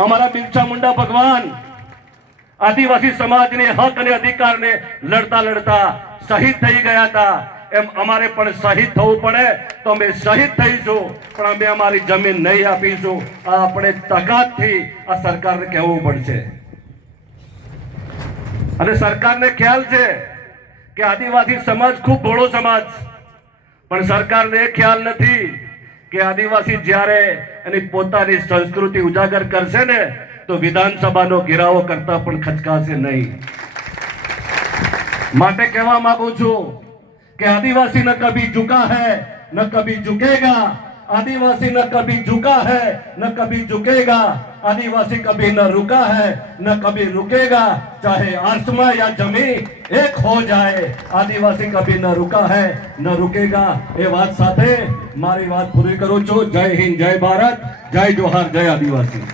અમારા બિરસા મુંડા ભગવાન આદિવાસી સમાજને હક અને અધિકારને લડતા લડતા શહીદ થઈ ગયા હતા. એમ અમારે પણ શહીદ થવું પડે તો અમે શહીદ થઈશું, પણ અમે અમારી જમીન નહીં આપીશું. આ આપણે તાકાતથી આ સરકારને કહેવું પડશે. અને સરકારને ખ્યાલ છે કે આદિવાસી સમાજ ખૂબ ભોળો સમાજ, પણ સરકારને ખ્યાલ નથી કે આદિવાસી જ્યારે એની પોતાની સંસ્કૃતિ ઉજાગર કરશે ને તો વિધાનસભાનો ઘેરાવો કરતા પણ ખચકાશે નહીં. માટે કહેવા માંગુ છું कि आदिवासी न कभी झुका है न कभी झुकेगा, आदिवासी न कभी झुका है न कभी झुकेगा, आदिवासी कभी न रुका है न कभी रुकेगा, चाहे आसमां या जमीन एक हो जाए, आदिवासी कभी न रुका है न रुकेगा. એ વાત સાથે મારી વાત પૂરી કરું છું. જય હિન્દ, જય ભારત, જય જોહાર, જય આદિવાસી.